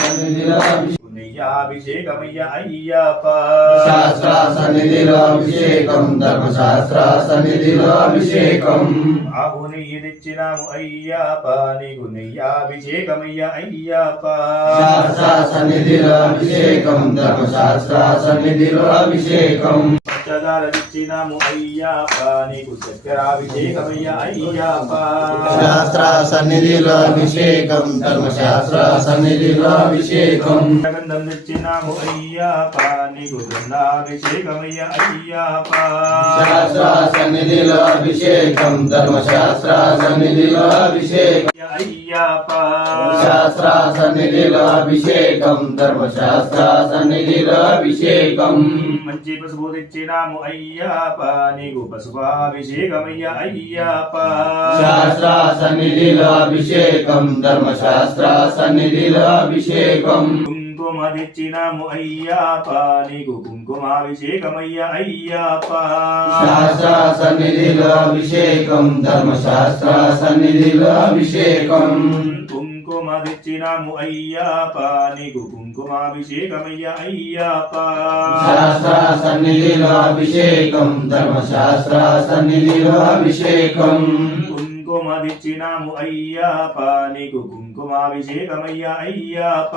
సన్నిధిలో అభిషేకం అభిషేకమయ్య అయ్యప్ప శాస్త్ర సన్నిధిలో అభిషేకం ధర్మశాస్త్ర సన్నిధిలో అభిషేకం ఆవు నెయ్యి తెచ్చినాము అయ్యప్ప నీకు నెయ్యాభిషేకమయ్య అయ్యప్ప శాస్త్ర సన్నిధిలో అభిషేకం ధర్మశాస్త్ర సన్నిధిలో అభిషేకం పంచదార తెచ్చినాము అయ్యప్ప నీకు చక్కెరాభిషేకమయ్య అయ్యప్ప శాస్త్ర సన్నిధిలో అభిషేకం ధర్మశాస్త్ర సన్నిధిలో అభిషేకం గంధం తెచ్చినాము అయ్యప్ప నీకు గంధాభిషేకమయ్య అయ్యప్ప శాస్త్ర సన్నిధిలో అభిషేకం ధర్మశాస్త్ర సన్నిధిలో అభిషేకం. అయ్యప్ప శాస్త్ర సన్నిధిలో అభిషేకం ధర్మశాస్త్ర సన్నిధిలో అభిషేకం. మంచి పసుపు తెచ్చినాము అయ్యప్ప నీకు పసుపాభిషేకమయ్య అయ్యప్ప శాస్త్ర సన్నిధిలో అభిషేకం ధర్మశాస్త్ర సన్నిధిలో అభిషేకం కుంకుమ తెచ్చినాము అయ్యప్ప నీకు కుంకుమాభిషేకమయ్య అయ్యప్ప శాస్త్ర సన్నిధిలో అభిషేకం ధర్మశాస్త్ర సన్నిధిలో అభిషేకం. కుంకుమ తెచ్చినాము అయ్యప్ప నీకు కుంకుమాభిషేకమయ్య అయ్యప్ప శాస్త్ర సన్నిధిలో అభిషేకం ధర్మశాస్త్ర సన్నిధిలో అభిషేకం. కుంకుమ తెచ్చినాము అయ్యప్ప నీకు కుంకుమాభిషేకమయ్య అయ్యప్ప